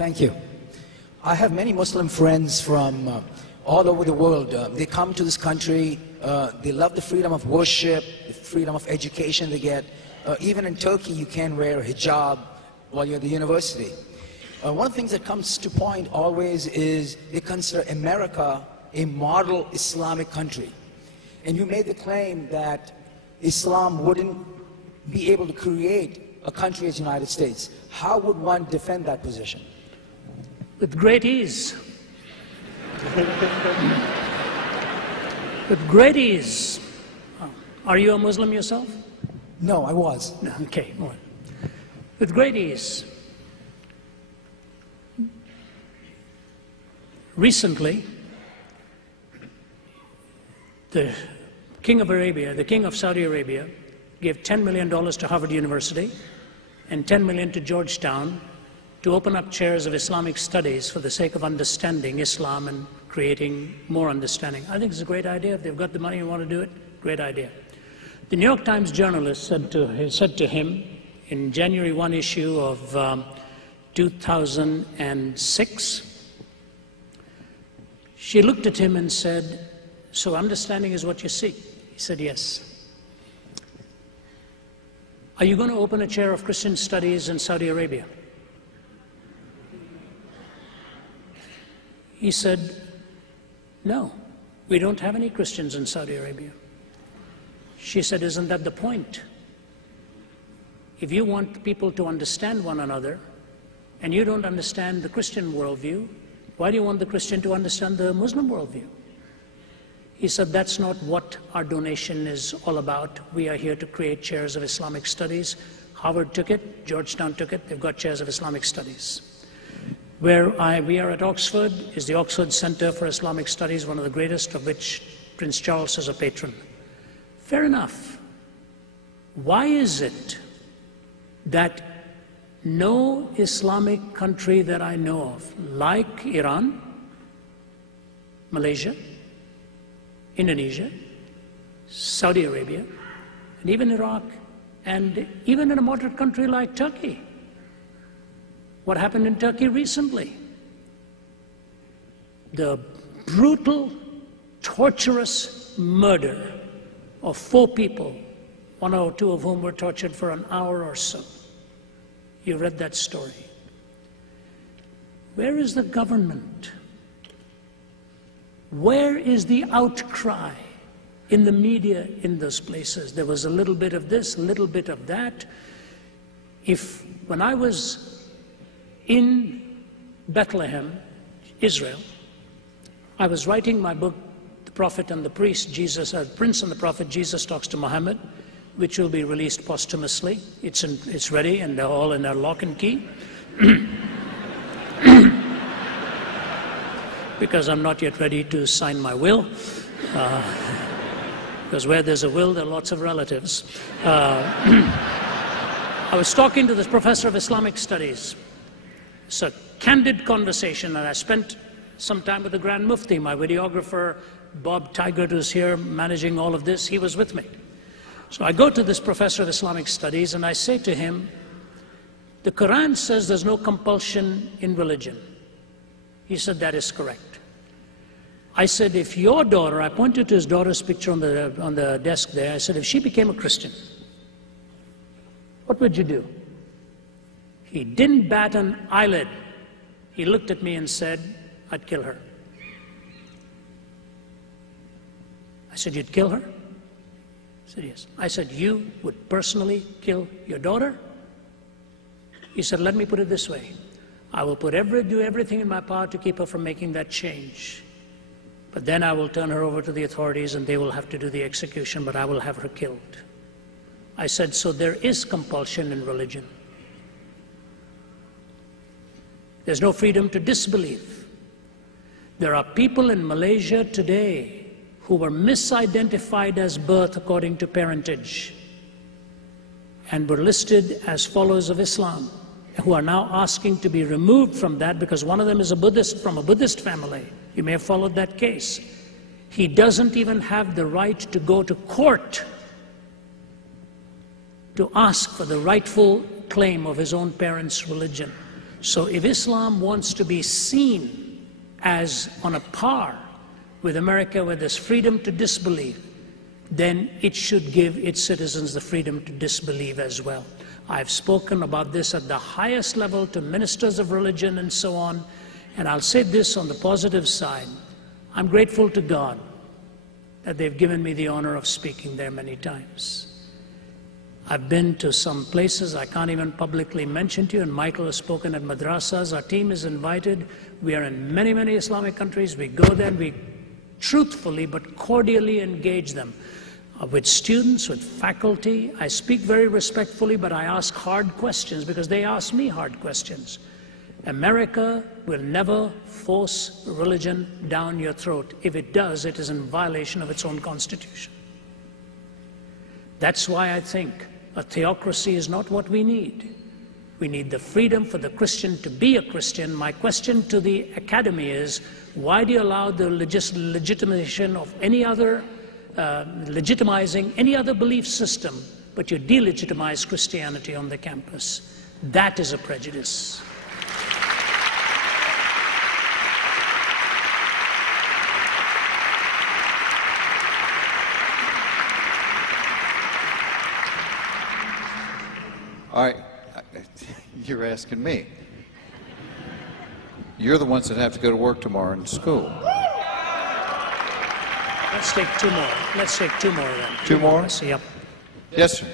Thank you. I have many Muslim friends from all over the world. They come to this country, they love the freedom of worship, the freedom of education they get. Even in Turkey, you can wear a hijab while you're at the university. One of the things that comes to point always is they consider America a model Islamic country. And you made the claim that Islam wouldn't be able to create a country as the United States. How would one defend that position? With great ease. With great ease. Are you a Muslim yourself? No, I was. No, okay, well, with great ease. Recently, the King of Arabia, the King of Saudi Arabia, gave $10 million to Harvard University and $10 million to Georgetown to open up chairs of Islamic studies for the sake of understanding Islam and creating more understanding. I think it's a great idea. If they've got the money and want to do it, great idea. The New York Times journalist said to him in January 1 issue of 2006, she looked at him and said, "So understanding is what you seek?" He said, "Yes." "Are you going to open a chair of Christian studies in Saudi Arabia?" He said, "No, we don't have any Christians in Saudi Arabia." She said, "Isn't that the point? If you want people to understand one another, and you don't understand the Christian worldview, why do you want the Christian to understand the Muslim worldview?" He said, "That's not what our donation is all about. We are here to create chairs of Islamic studies. Harvard took it, Georgetown took it, they've got chairs of Islamic studies. Where we are at Oxford is the Oxford Center for Islamic Studies, one of the greatest, of which Prince Charles is a patron." Fair enough. Why is it that no Islamic country that I know of, like Iran, Malaysia, Indonesia, Saudi Arabia, and even Iraq, and even in a moderate country like Turkey? What happened in Turkey recently? The brutal, torturous murder of 4 people, 1 or 2 of whom were tortured for an hour or so. You read that story. Where is the government? Where is the outcry in the media in those places? There was a little bit of this, a little bit of that. When I was in Bethlehem, Israel, I was writing my book, The Prophet and the Priest, Prince and the Prophet, Jesus Talks to Muhammad, which will be released posthumously. It's ready, and they're all in their lock and key. Because I'm not yet ready to sign my will. Because where there's a will, there are lots of relatives. I was talking to this professor of Islamic studies. It's a candid conversation, and I spent some time with the Grand Mufti. My videographer, Bob Tigert, who's here managing all of this, he was with me. So I go to this professor of Islamic studies and I say to him, "The Quran says there's no compulsion in religion." He said, "That is correct." I said, "If your daughter," I pointed to his daughter's picture on the desk there, I said, "if she became a Christian, what would you do?" He didn't bat an eyelid. He looked at me and said, "I'd kill her." I said, "You'd kill her?" He said, "Yes." I said, "You would personally kill your daughter?" He said, "Let me put it this way. I will do everything in my power to keep her from making that change. But then I will turn her over to the authorities and they will have to do the execution, but I will have her killed." I said, "So there is compulsion in religion. There's no freedom to disbelieve. There are people in Malaysia today who were misidentified as birth according to parentage and were listed as followers of Islam, who are now asking to be removed from that because one of them is a Buddhist, from a Buddhist family. You may have followed that case. He doesn't even have the right to go to court to ask for the rightful claim of his own parents' religion. So if Islam wants to be seen as on a par with America, where there's freedom to disbelieve, then it should give its citizens the freedom to disbelieve as well. I've spoken about this at the highest level to ministers of religion and so on, and I'll say this on the positive side. I'm grateful to God that they've given me the honor of speaking there many times. I've been to some places I can't even publicly mention to you, and Michael has spoken at madrasas. Our team is invited. We are in many, many Islamic countries. We go there and we truthfully but cordially engage them with students, with faculty. I speak very respectfully, but I ask hard questions because they ask me hard questions. America will never force religion down your throat. If it does, it is in violation of its own constitution. That's why I think a theocracy is not what we need. We need the freedom for the Christian to be a Christian. My question to the academy is, why do you allow the legitimation of any other, legitimizing any other belief system, but you delegitimize Christianity on the campus? That is a prejudice. All right, you're asking me. You're the ones that have to go to work tomorrow in school. Let's take two more. Let's take two more then. Two more? Yep. Yes, sir.